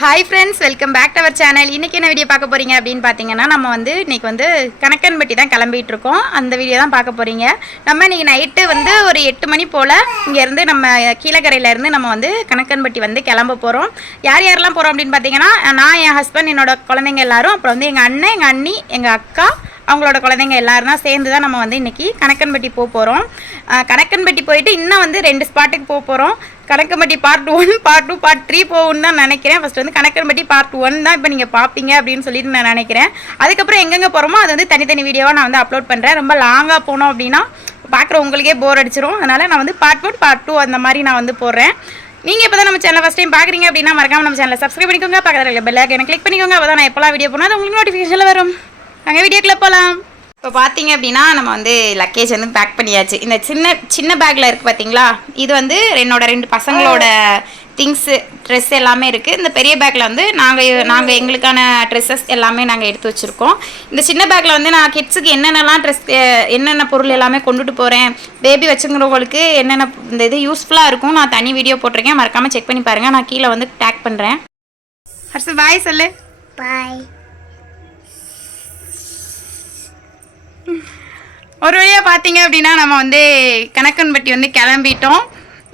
Hi friends welcome back to our channel இன்றைக்கி என்ன video பார்க்க போகிறீங்க அப்படின்னு பார்த்தீங்கன்னா நம்ம வந்து இன்றைக்கி வந்து கணக்கன்பட்டி தான் கிளம்பிகிட்டு இருக்கோம். அந்த வீடியோ தான் பார்க்க போகிறீங்க நம்ம இன்றைக்கி நைட்டு வந்து ஒரு எட்டு மணி போல் இங்கேருந்து நம்ம கீழக்கரையிலேருந்து நம்ம வந்து கணக்கன்பட்டி வந்து கிளம்ப போகிறோம் யார் யாரெல்லாம் போகிறோம் அப்படின்னு பார்த்தீங்கன்னா நான் என் ஹஸ்பண்ட் என்னோட குழந்தைங்க எல்லாரும் அப்புறம் வந்து எங்கள் அண்ணன் எங்கள் அண்ணி எங்கள் அக்கா அவங்களோட குழந்தைங்க எல்லாரும் தான் சேர்ந்து தான் நம்ம வந்து இன்றைக்கி கணக்கன்பட்டி போக போகிறோம் கணக்கன்பட்டி போயிட்டு இன்னும் வந்து ரெண்டு ஸ்பாட்டுக்கு போக போகிறோம் Kanakkanpatti part one part two part three போகும்னு தான் நினைக்கிறேன். ஃபஸ்ட் வந்து கணக்கன்பட்டி பார்ட் ஒன் தான் இப்போ நீங்கள் பார்ப்பீங்க அப்படின்னு சொல்லிட்டு நான் நினைக்கிறேன். அதுக்கப்புறம் எங்கெங்கே போகிறோமோ அது வந்து தனித்தனி வீடியோவாக நான் வந்து அப்லோட் பண்ணுறேன் ரொம்ப லாங்காக போனோம் அப்படின்னா பார்க்குற உங்களுக்கே போர் அடிச்சிரும். அதனால் நான் வந்து பார்ட் ஒன் பார்ட் டூ அந்த மாதிரி நான் வந்து போடுறேன். நீங்கள் இப்போ தான் நம்ம சேனல் ஃபஸ்ட் டைம் பார்க்குறீங்க அப்படின்னா மறக்காம நம்ம சேனலை சப்ஸ்கிரைப் பண்ணிக்கோங்க. பக்கத்தில் பெல் ஐக்கனை கிளிக் பண்ணிக்கோங்க. அப்போ தான் நான் எப்போலாம் வீடியோ போனால் அது உங்களுக்கு நோட்டிஃபிகேஷனில் வரும். அங்கே வீடியோக்குள்ளே போகலாம் இப்போ பார்த்தீங்க அப்படின்னா நம்ம வந்து லக்கேஜ் வந்து பேக் பண்ணியாச்சு. இந்த சின்ன சின்ன பேக்கில் இருக்குது பார்த்தீங்களா? இது வந்து என்னோட ரெண்டு பசங்களோட திங்ஸு ட்ரெஸ் எல்லாமே இருக்குது இந்த பெரிய பேக்கில் வந்து நாங்கள் நாங்கள் எங்களுக்கான ட்ரெஸ்ஸஸ் எல்லாமே நாங்கள் எடுத்து வச்சுருக்கோம். இந்த சின்ன பேக்கில் வந்து நான் கிட்ஸுக்கு என்னென்னலாம் ட்ரெஸ் என்னென்ன பொருள் எல்லாமே கொண்டுட்டு போகிறேன் பேபி வச்சுங்கிறவங்களுக்கு என்னென்ன இந்த இது யூஸ்ஃபுல்லாக இருக்கும் நான் தனி வீடியோ போட்டிருக்கேன். மறக்காமல் செக் பண்ணி பாருங்கள் நான் கீழே வந்து டேக் பண்ணுறேன் ஹர்ஷு பாய் சொல்லு. பாய் ஒரு வழியாக பார்த்தீங்க அப்படின்னா நம்ம வந்து கணக்கன்பட்டி வந்து கிளம்பிட்டோம்.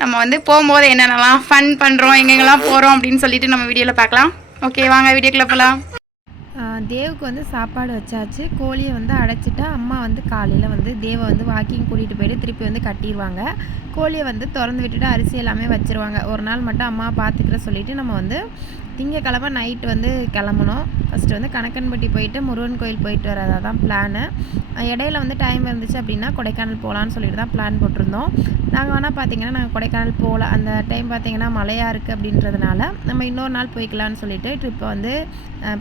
நம்ம வந்து போகும்போது என்னென்னலாம் ஃபன் பண்ணுறோம் எங்கெங்கெல்லாம் போகிறோம் அப்படின்னு சொல்லிட்டு நம்ம வீடியோவில் பார்க்கலாம் ஓகே வாங்க வீடியோக்குள்ளே போகலாம் தேவுக்கு வந்து சாப்பாடு வச்சாச்சு. கோழியை வந்து அடைச்சிட்டா அம்மா வந்து காலையில் வந்து தேவை வந்து வாக்கிங் கூட்டிகிட்டு போயிட்டு திருப்பி வந்து கட்டிடுவாங்க கோழியை வந்து திறந்து விட்டுட்டு அரிசி எல்லாமே வச்சிருவாங்க. ஒரு நாள் மட்டும் அம்மா பார்த்துக்கிற சொல்லிவிட்டு நம்ம வந்து திங்கக்கிழமை நைட்டு வந்து கிளம்பணும். ஃபஸ்ட்டு வந்து கணக்கன்பட்டி போயிட்டு முருகன் கோயில் போயிட்டு வரதா தான் பிளானு இடையில வந்து டைம் இருந்துச்சு அப்படின்னா கொடைக்கானல் போகலான்னு சொல்லிட்டு தான் பிளான் போட்டிருந்தோம். நாங்கள் வேணால் பார்த்தீங்கன்னா நாங்கள் கொடைக்கானல் போகல அந்த டைம் பார்த்தீங்கன்னா மழையாக இருக்குது அப்படின்றதுனால நம்ம இன்னொரு நாள் போய்க்கலான்னு சொல்லிட்டு ட்ரிப்பை வந்து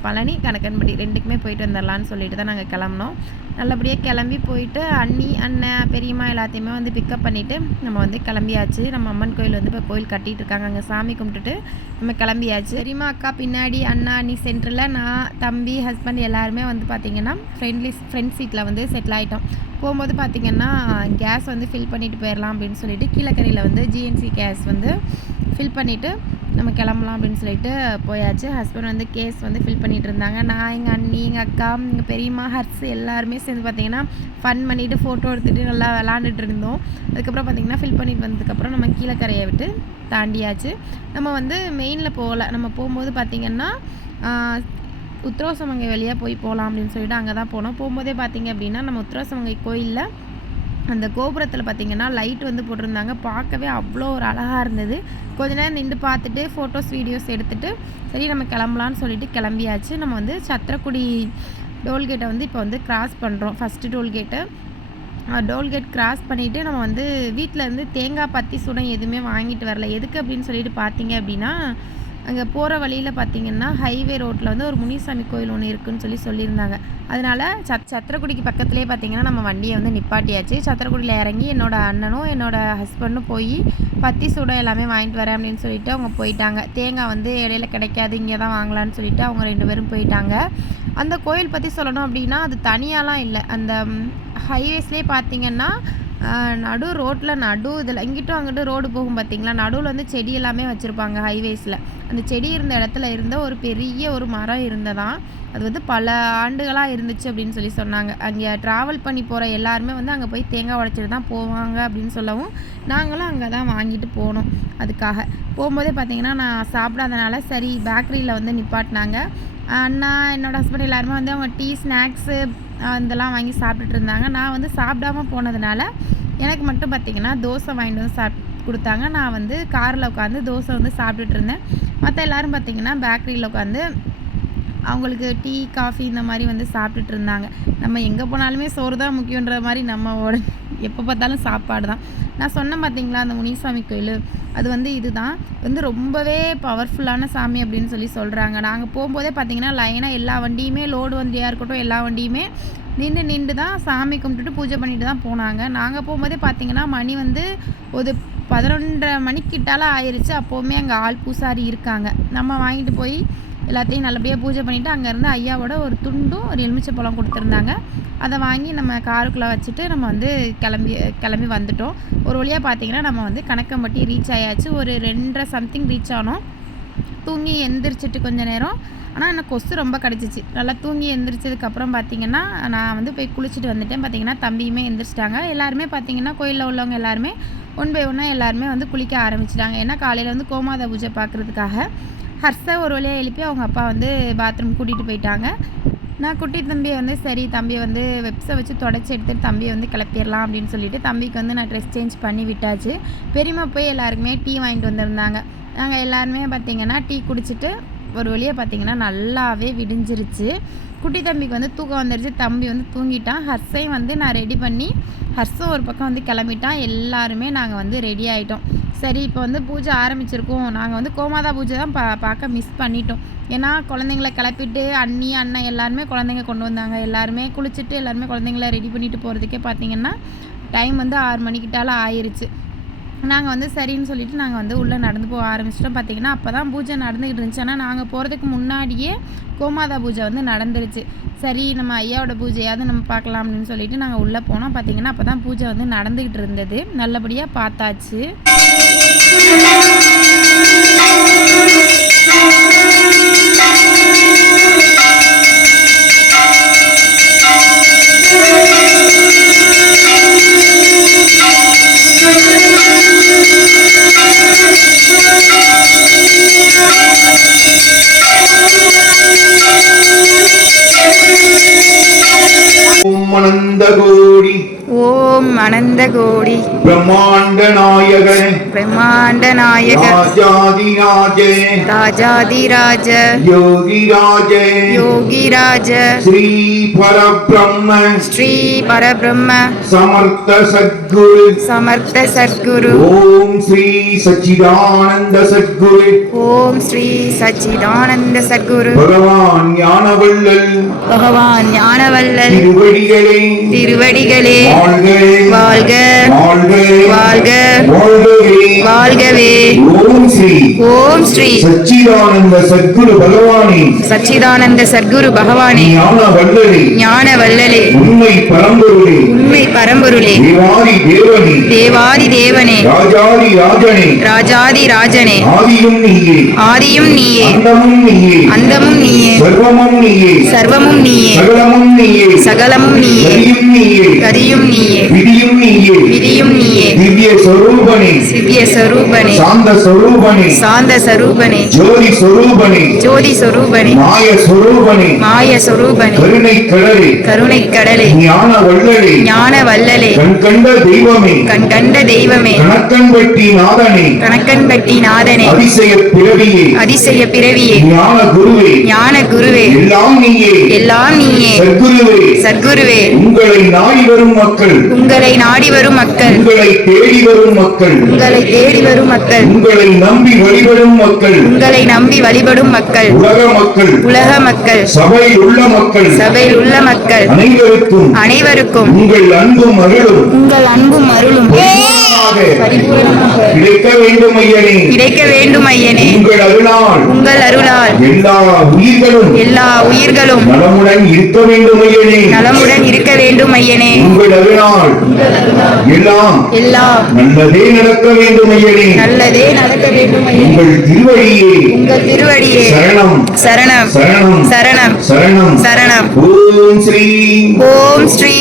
பழனி கணக்கன்பட்டி ரெண்டுக்குமே போயிட்டு வந்துடலான்னு சொல்லிட்டு தான் நாங்கள் கிளம்புனோம். நல்லபடியாக கிளம்பி போயிட்டு அண்ணி அண்ணன் பெரியம்மா எல்லாத்தையுமே வந்து பிக்கப் பண்ணிவிட்டு நம்ம வந்து கிளம்பியாச்சு. நம்ம அம்மன் கோயில் வந்து இப்போ கோயில் கட்டிகிட்டு இருக்காங்க. அங்கே சாமி கும்பிட்டுட்டு நம்ம கிளம்பியாச்சு. பெரியம்மா அக்கா பின்னாடி அண்ணா அண்ணி சென்டரில் நான் தம்பி ஹஸ்பண்ட் எல்லாருமே வந்து பார்த்திங்கன்னா ஃப்ரெண்ட்லி ஃப்ரெண்ட் சீட்டில் வந்து செட்டில் ஆகிட்டோம் போகும்போது பார்த்திங்கன்னா கேஸ் வந்து ஃபில் பண்ணிட்டு போயிடலாம் அப்படின்னு சொல்லிட்டு கீழக்கரையில் வந்து ஜிஎன்சி கேஸ் வந்து ஃபில் பண்ணிவிட்டு நம்ம கிளம்பலாம் அப்படின்னு சொல்லிட்டு போயாச்சு. ஹஸ்பண்ட் வந்து கேஸ் வந்து ஃபில் பண்ணிகிட்டு இருந்தாங்க. நான் எங்கள் அண்ணி எங்கள் அக்கா எங்கள் பெரியம்மா ஹர்ஸ் எல்லாருமே சேர்ந்து பார்த்தீங்கன்னா ஃபன் பண்ணிவிட்டு ஃபோட்டோ எடுத்துகிட்டு நல்லா விளாண்டுட்டு இருந்தோம். அதுக்கப்புறம் பார்த்தீங்கன்னா ஃபில் பண்ணிட்டு வந்ததுக்கப்புறம் நம்ம கீழே கரையை விட்டு தாண்டியாச்சு. நம்ம வந்து மெயினில் போகலை. நம்ம போகும்போது பார்த்திங்கன்னா ஆஹ், வழியாக போய் போகலாம் அப்படின்னு சொல்லிட்டு அங்கே தான் போனோம். போகும்போதே பார்த்தீங்க அப்படின்னா நம்ம உத்திரவசமங்கை கோயிலில் அந்த கோபுரத்தில் பார்த்திங்கன்னா லைட் வந்து போட்டிருந்தாங்க. பார்க்கவே அவ்வளோ ஒரு அழகாக இருந்தது. கொஞ்ச நேரம் நின்று பார்த்துட்டு ஃபோட்டோஸ் வீடியோஸ் எடுத்துகிட்டு சரி நம்ம கிளம்பலான்னு சொல்லிட்டு கிளம்பியாச்சு. நம்ம வந்து சத்திரக்குடி டோல்கேட்டை வந்து இப்போ வந்து கிராஸ் பண்ணுறோம் ஃபஸ்ட்டு டோல்கேட்டை டோல்கேட் கிராஸ் பண்ணிவிட்டு நம்ம வந்து வீட்டில் இருந்து தேங்காய் பத்தி சுடம் எதுவுமே வாங்கிட்டு வரல. எதுக்கு அப்படின்னு சொல்லிட்டு பார்த்தீங்க அப்படின்னா அங்கே போகிற வழியில் பார்த்தீங்கன்னா ஹைவே ரோட்டில் வந்து ஒரு முனிசாமி கோயில் ஒன்று இருக்குன்னு சொல்லி சொல்லியிருந்தாங்க. அதனால் சத் சத்திரக்குடிக்கு பக்கத்துலேயே பார்த்தீங்கன்னா நம்ம வண்டியை வந்து நிப்பாட்டியாச்சு. சத்திரக்குடியில் இறங்கி என்னோடய அண்ணனும் என்னோட ஹஸ்பண்டும் போய் பத்தி சூடம் எல்லாமே வாங்கிட்டு வரேன் அப்படின்னு சொல்லிட்டு அவங்க போயிட்டாங்க. தேங்காய் வந்து இடையில கிடைக்காது இங்கே தான் வாங்கலான்னு சொல்லிட்டு அவங்க ரெண்டு பேரும் போயிட்டாங்க. அந்த கோயில் பற்றி சொல்லணும் அப்படின்னா அது தனியாலாம் இல்லை. அந்த ஹைவேஸ்லேயே பார்த்தீங்கன்னா நடு ரோட்டில் நடு இதில் இங்கிட்டும் அங்கிட்டும் ரோடு போகும் பார்த்தீங்களா நடுவில் வந்து செடி எல்லாமே வச்சுருப்பாங்க ஹைவேஸில் அந்த செடி இருந்த இடத்துல இருந்த ஒரு பெரிய ஒரு மரம் இருந்ததான் அது வந்து பல ஆண்டுகளாக இருந்துச்சு அப்படின்னு சொல்லி சொன்னாங்க. அங்கே ட்ராவல் பண்ணி போகிற எல்லாருமே வந்து அங்கே போய் தேங்காய் உடைச்சிட்டு தான் போவாங்க அப்படின்னு சொல்லவும் நாங்களும் அங்கே தான் வாங்கிட்டு போனோம் அதுக்காக. போகும்போதே பார்த்தீங்கன்னா நான் சாப்பிடாதனால சரி பேக்கரியில் வந்து நிப்பாட்டினாங்க. அண்ணா என்னோடய ஹஸ்பண்ட் எல்லாருமே வந்து அவங்க டீ ஸ்நாக்ஸு இதெல்லாம் வாங்கி சாப்பிட்டுட்டு இருந்தாங்க. நான் வந்து சாப்பிடாம போனதுனால எனக்கு மட்டும் பார்த்திங்கன்னா தோசை வாங்கிட்டு வந்து சாப் கொடுத்தாங்க. நான் வந்து காரில் உட்காந்து தோசை வந்து சாப்பிட்டுட்டு இருந்தேன். மற்ற எல்லோரும் பார்த்திங்கன்னா பேக்கரியில் உட்காந்து அவங்களுக்கு டீ காஃபி இந்த மாதிரி வந்து சாப்பிட்டுட்டு இருந்தாங்க. நம்ம எங்கே போனாலுமே சோறு தான் முக்கியன்ற மாதிரி நம்ம உடனே எப்போ பார்த்தாலும் சாப்பாடு தான். நான் சொன்னேன் பார்த்தீங்களா அந்த முனிசாமி கோயில்? அது வந்து இதுதான். வந்து ரொம்பவே பவர்ஃபுல்லான சாமி அப்படின்னு சொல்லி சொல்கிறாங்க நாங்கள் போகும்போதே பார்த்தீங்கன்னா லைனாக எல்லா வண்டியுமே லோடு வண்டியாக இருக்கட்டும் எல்லா வண்டியுமே நின்று நின்று தான் சாமி கும்பிட்டுட்டு பூஜை பண்ணிட்டு தான் போனாங்க. நாங்கள் போகும்போதே பார்த்தீங்கன்னா மணி வந்து ஒரு பதினொன்றரை மணிக்கிட்டால ஆயிடுச்சு அப்போவுமே அங்கே ஆள் பூசாரி இருக்காங்க. நம்ம வாங்கிட்டு போய் எல்லாத்தையும் நல்லபடியாக பூஜை பண்ணிவிட்டு அங்கேருந்து ஐயாவோட ஒரு துண்டும் ஒரு எலுமிச்சை பழம் கொடுத்துருந்தாங்க. அதை வாங்கி நம்ம காருக்குள்ளே வச்சுட்டு நம்ம வந்து கிளம்பி கிளம்பி வந்துட்டோம். ஒரு வழியாக பார்த்தீங்கன்னா நம்ம வந்து கணக்கம்பட்டி ரீச் ஆயாச்சு. ஒரு ரெண்டரை சம்திங் ரீச் ஆனோம். தூங்கி எந்திரிச்சிட்டு கொஞ்ச நேரம். ஆனால் எனக்கு கொசு ரொம்ப கிடச்சிச்சு. நல்லா தூங்கி எந்திரிச்சதுக்கப்புறம் பார்த்தீங்கன்னா நான் வந்து போய் குளிச்சுட்டு வந்துட்டேன். பார்த்தீங்கன்னா தம்பியுமே எந்திரிச்சிட்டாங்க. எல்லாருமே பார்த்தீங்கன்னா கோயிலில் உள்ளவங்க எல்லாருமே ஒன் பை ஒன்னாக எல்லாருமே வந்து குளிக்க ஆரம்பிச்சிட்டாங்க. ஏன்னா காலையில் வந்து கோமாதா பூஜை பார்க்குறதுக்காக. ஹர்ஷை ஒரு வழியாக எழுப்பி அவங்க அப்பா வந்து பாத்ரூம் கூட்டிகிட்டு போயிட்டாங்க. நான் குட்டி தம்பியை வந்து சரி தம்பியை வந்து வெப்ஸை வச்சு தொடச்சி எடுத்துட்டு தம்பியை வந்து கிளப்பிடலாம் அப்படின்னு சொல்லிட்டு தம்பிக்கு வந்து நான் ட்ரெஸ் சேஞ்ச் பண்ணி விட்டாச்சு. பெரியம்மா போய் எல்லாருக்குமே டீ வாங்கிட்டு வந்திருந்தாங்க. நாங்கள் எல்லாருமே பார்த்திங்கன்னா டீ குடிச்சிட்டு ஒரு வழியாக பார்த்திங்கன்னா நல்லாவே விடிஞ்சிருச்சு. குட்டி தம்பிக்கு வந்து தூக்கம் வந்துடுச்சு தம்பி வந்து தூங்கிட்டான். ஹர்ஸையும் வந்து நான் ரெடி பண்ணி ஹர்ஸும் ஒரு பக்கம் வந்து கிளம்பிட்டான். எல்லாருமே நாங்கள் வந்து ரெடி ஆகிட்டோம் சரி இப்போ வந்து பூஜை ஆரம்பிச்சிருக்கோம். நாங்கள் வந்து கோமாதா பூஜை தான் பா பார்க்க மிஸ் பண்ணிட்டோம். ஏன்னா குழந்தைங்கள கிளப்பிட்டு அண்ணி அண்ணன் எல்லாருமே குழந்தைங்க கொண்டு வந்தாங்க. எல்லாருமே குளிச்சுட்டு எல்லாருமே குழந்தைங்கள ரெடி பண்ணிட்டு போகிறதுக்கே பார்த்தீங்கன்னா டைம் வந்து ஆறு மணிக்கிட்டால ஆயிடுச்சு நாங்கள் வந்து சரின்னு சொல்லிட்டு நாங்கள் வந்து உள்ளே நடந்து போக ஆரம்பிச்சிட்டோம். பார்த்திங்கன்னா அப்போ தான் பூஜை நடந்துக்கிட்டு இருந்துச்சு. ஆனால் நாங்கள் போகிறதுக்கு முன்னாடியே கோமாதா பூஜை வந்து நடந்துருச்சு. சரி நம்ம ஐயாவோட பூஜையாவது நம்ம பார்க்கலாம் அப்படின்னு சொல்லிட்டு நாங்கள் உள்ளே போனோம். பார்த்தீங்கன்னா அப்போ தான் பூஜை வந்து நடந்துக்கிட்டு இருந்தது. நல்லபடியாக பார்த்தாச்சு. മണന്തകോടി. ஓம் அனந்த கோடி பிரம்மாண்ட நாயகனே. பிரம்மாண்ட நாயக. ராஜாதிராஜே. ராஜாதிராஜ. யோகிராஜே. யோகிராஜ. ஸ்ரீ பரபிரம்ம ஸ்ரீ பரபிரம்ம சமர்த்த சத்குரு. சமர்த்த சத்குரு. ஓம் ஸ்ரீ சச்சிதானந்த சத்குரு. ஓம் ஸ்ரீ சச்சிதானந்த சத்குரு. பகவான் ஞானவள்ளல் பகவான் ஞானவல்லல். திருவடிகளே. திருவடிகளே. வாழ்க. வாழ்க. வாழ்க. வாழ்க. வாழ்கவே. ஓம் ஸ்ரீ. ஓம் ஸ்ரீ. சச்சிதானந்த சத்குரு பகவானே. சச்சிதானந்த சத்குரு பகவானே. ஞான வல்லலே ஞான வல்லலே உண்மை பரம்பொருளே. பரம்பொருளே. தேவாதி தேவனே. ராஜாதி ராஜனே. ஆதியும் நீயே. அந்தமும் நீயே. சர்வமும் நீயே. சகலமும் நீயே. கதியும் நீயே. விதியும் நீயே. திவ்ய சொரூபனே. சிவ்ய சொரூபனே. சாந்த சொரூபனே. சாந்த சொரூபனே. ஜோதி சொரூபனே. ஜோதி சொரூபனே. மாய சொரூபனே. மாய சொரூபனே. கருணை கடலே. கருணை கடலே. ஞான வள்ளலே. ஞான வல்லலே கண் கண்ட தெய்வமே. கண் கண்ட தெய்வமே கணக்கன்பட்டி நாதனே. கணக்கன்பட்டி நாதனே. அதிசய பிறவியே. அதிசய பிறவியே. ஞான குருவே. ஞான குருவே. எல்லாம் நீயே. எல்லாம் நீயே. சத்குருவே. சத்குருவே. உங்களை நாடி வரும் மக்கள். உங்களை நாடி வரும் மக்கள். உங்களை தேடி வரும் மக்கள். உங்களை தேடி வரும் மக்கள். உங்களை நம்பி வழிபடும் மக்கள். உங்களை நம்பி வழிபடும் மக்கள். உலக மக்கள். உலக மக்கள். சபையில் உள்ள மக்கள். சபையில் உள்ள மக்கள். அனைவருக்கும். அனைவருக்கும். உங்கள் அன்பும் அருளும். உங்கள் அன்பும் அருளும். கிடைக்க வேண்டும் ஐயனே. கிடைக்க வேண்டும் ஐயனே. உங்கள் அருளால். உங்கள் அருளால். எல்லா உயிர்களும். எல்லா உயிர்களும். நலமுடன் இருக்க வேண்டும் ஐயனே. நலமுடன் இருக்க வேண்டும் ஐயனே. உங்கள் அருளால். எல்லாம் எல்லாம். நல்லதே நடக்க வேண்டும் ஐயனே. நல்லதே நடக்க வேண்டும் உங்கள் திருவடியே. உங்கள் திருவடியே. சரணம். சரணம். சரணம். சரணம். சரணம். சரணம். ஓம் ஸ்ரீ ஓம் ஸ்ரீ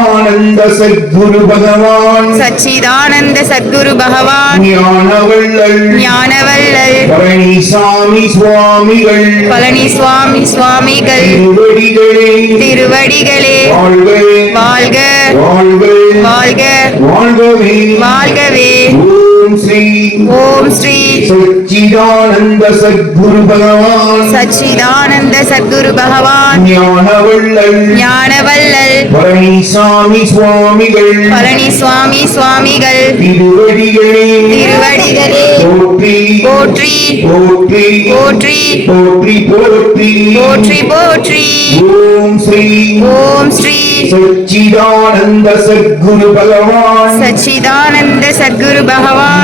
சச்சிதானந்த சத்குரு பகவான். சச்சிதானந்த சத்குரு பகவான். ஞானவள்ளல். ஞானவல்லல் பழனிசாமி சுவாமிகள். பழனி சுவாமி சுவாமிகள். திருவடிகளே. திருவடிகளே. வாழ்க. வாழ்க. வாழ்க. வாழ்க. வாழ்கவே. வாழ்கவே. ஓம் ஸ்ரீ ஓம் ஸ்ரீ சச்சிதானந்த சத்குரு பகவான். சச்சிதானந்த சத்குரு பகவான். ஞானவள்ளல். ஞானவல்லல் பழனிசாமி சுவாமிகள். பழனி சுவாமி சுவாமிகள். திருவடிகளே. திருவடிகளே. போற்றி. போற்றி. போற்றி. போற்றி. போற்றி போற்றி. போற்றி போற்றி. ஓம் ஸ்ரீ ஓம் ஸ்ரீ சச்சிதானந்த சத்குரு பகவான். சச்சிதானந்த சத்குரு பகவான். ஞானவள்ளல்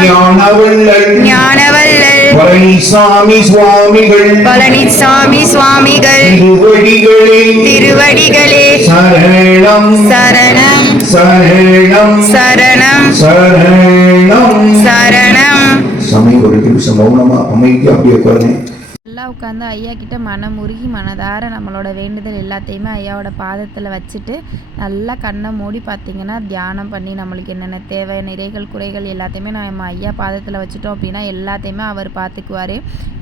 பழனிசாமி சுவாமிகள். பழனிசாமி சுவாமிகள். திருவடிகளே திருவடிகளே. சரணம். சரணம். சரணம். சரணம். சரணம். சரணம். பேசாம ஒரு நிமிஷம் மௌனமா அமைதியா அப்படியே உட்காருங்க. நல்லா உட்காந்து ஐயா கிட்ட மனம் உருகி மனதார நம்மளோட வேண்டுதல் எல்லாத்தையுமே ஐயாவோட பாதத்தில் வச்சுட்டு நல்லா கண்ணை மூடி பார்த்தீங்கன்னா தியானம் பண்ணி நம்மளுக்கு என்னென்ன தேவை நிறைகள் குறைகள் எல்லாத்தையுமே நம்ம ஐயா பாதத்தில் வச்சுட்டோம் அப்படின்னா எல்லாத்தையுமே அவர் பார்த்துக்குவார்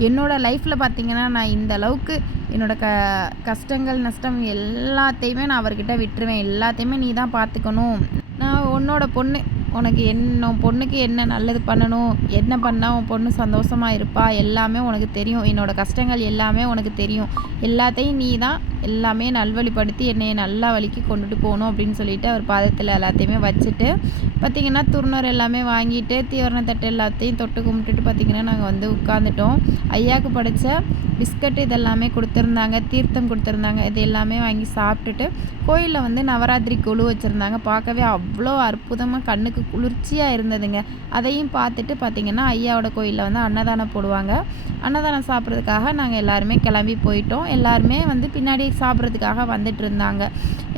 என்னோட லைஃப்பில் பார்த்தீங்கன்னா நான் இந்த அளவுக்கு என்னோட க கஷ்டங்கள் நஷ்டம் எல்லாத்தையுமே நான் அவர்கிட்ட விட்டுருவேன். எல்லாத்தையுமே நீ தான் பார்த்துக்கணும் நான் உன்னோட பொண்ணு உனக்கு என்ன உன் பொண்ணுக்கு என்ன நல்லது பண்ணணும் என்ன பண்ணால் உன் பொண்ணு சந்தோஷமாக இருப்பா எல்லாமே உனக்கு தெரியும். என்னோட கஷ்டங்கள் எல்லாமே உனக்கு தெரியும். எல்லாத்தையும் நீ தான் எல்லாமே நல்வழிப்படுத்தி என்னை நல்லா வழிக்கு கொண்டுட்டு போகணும் அப்படின்னு சொல்லிட்டு அவர் பாதத்தில் எல்லாத்தையுமே வச்சுட்டு பார்த்திங்கன்னா துர்ணர் எல்லாமே வாங்கிட்டு தீவரண தட்டு எல்லாத்தையும் தொட்டு கும்பிட்டுட்டு பார்த்திங்கன்னா நாங்கள் வந்து உட்காந்துட்டோம் ஐயாவுக்கு படைச்ச பிஸ்கட் இதெல்லாமே கொடுத்துருந்தாங்க தீர்த்தம் கொடுத்துருந்தாங்க இது எல்லாமே வாங்கி சாப்பிட்டுட்டு கோயிலில் வந்து நவராத்திரி குழு வச்சுருந்தாங்க. பார்க்கவே அவ்வளோ அற்புதமாக கண்ணுக்கு குளிர்ச்சியாக இருந்ததுங்க. அதையும் பார்த்துட்டு பார்த்திங்கன்னா ஐயாவோட கோயிலில் வந்து அன்னதானம் போடுவாங்க. அன்னதானம் சாப்பிட்றதுக்காக நாங்கள் எல்லாருமே கிளம்பி போயிட்டோம். எல்லாருமே வந்து பின்னாடி சாப்பிட்றதுக்காக வந்துட்டு இருந்தாங்க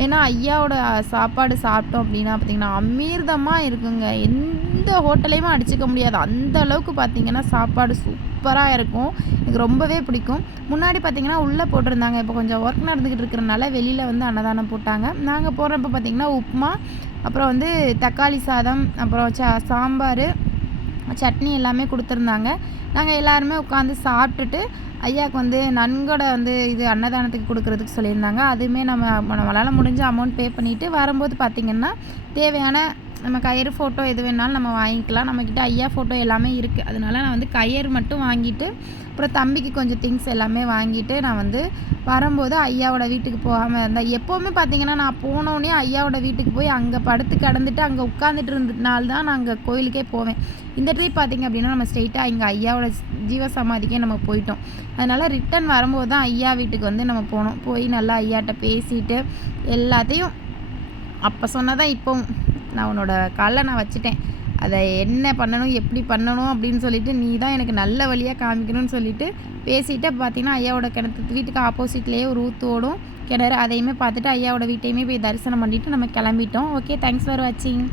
ஏன்னா ஐயாவோட சாப்பாடு சாப்பிட்டோம் அப்படின்னா பார்த்திங்கன்னா அமீர்தமாக இருக்குங்க. எந்த ஹோட்டலையுமே அடிச்சுக்க முடியாது. அந்த அளவுக்கு பார்த்திங்கன்னா சாப்பாடு சூப்பராக இருக்கும். எனக்கு ரொம்பவே பிடிக்கும். முன்னாடி பார்த்திங்கன்னா உள்ளே போட்டிருந்தாங்க. இப்போ கொஞ்சம் ஒர்க் நடந்துக்கிட்டு இருக்கிறனால வெளியில் வந்து அன்னதானம் போட்டாங்க. நாங்கள் போகிறப்ப பார்த்திங்கன்னா உப்புமா அப்புறம் வந்து தக்காளி சாதம் அப்புறம் ச சாம்பார் சட்னி எல்லாமே கொடுத்துருந்தாங்க. நாங்கள் எல்லாருமே உட்காந்து சாப்பிட்டுட்டு ஐயாவுக்கு வந்து நன்கொடை வந்து இது அன்னதானத்துக்கு கொடுக்குறதுக்கு சொல்லியிருந்தாங்க. அதுவுமே நம்ம நம்மளால் முடிஞ்ச அமௌண்ட் பே பண்ணிவிட்டு வரும்போது பார்த்திங்கன்னா தேவையான நம்ம கயிறு ஃபோட்டோ எது வேணாலும் நம்ம வாங்கிக்கலாம். நம்மக்கிட்ட ஐயா ஃபோட்டோ எல்லாமே இருக்குது அதனால நான் வந்து கயிறு மட்டும் வாங்கிட்டு அப்புறம் தம்பிக்கு கொஞ்சம் திங்ஸ் எல்லாமே வாங்கிட்டு நான் வந்து வரும்போது ஐயாவோட வீட்டுக்கு போகாமல் இருந்தேன். எப்போவுமே பார்த்தீங்கன்னா நான் போனோடனே ஐயாவோட வீட்டுக்கு போய் அங்கே படுத்து கடந்துட்டு அங்கே உட்காந்துட்டு இருந்ததுனால தான் நான் அங்கே கோயிலுக்கே போவேன். இந்த ட்ரிப் பார்த்திங்க அப்படின்னா நம்ம ஸ்ட்ரெயிட்டாக இங்கே ஐயாவோட ஜீவ சமாதிக்கே நம்ம போயிட்டோம். அதனால் ரிட்டன் வரும்போது தான் ஐயா வீட்டுக்கு வந்து நம்ம போனோம். போய் நல்லா ஐயாட்ட பேசிட்டு எல்லாத்தையும் அப்போ சொன்னதான் இப்போ நான் உன்னோட காலில் நான் வச்சுட்டேன். அதை என்ன பண்ணணும் எப்படி பண்ணணும் அப்படின்னு சொல்லிட்டு நீ தான் எனக்கு நல்ல வழியாக காமிக்கணும்னு சொல்லிட்டு பேசிட்டு பார்த்தீங்கன்னா ஐயாவோட கிணத்து வீட்டுக்கு ஆப்போசிட்லேயே ஒரு ஊத்து ஓடும். கிணறு அதையுமே பார்த்துட்டு ஐயாவோட வீட்டையுமே போய் தரிசனம் பண்ணிவிட்டு நம்ம கிளம்பிட்டோம். ஓகே தேங்க்ஸ் ஃபார் வாட்சிங்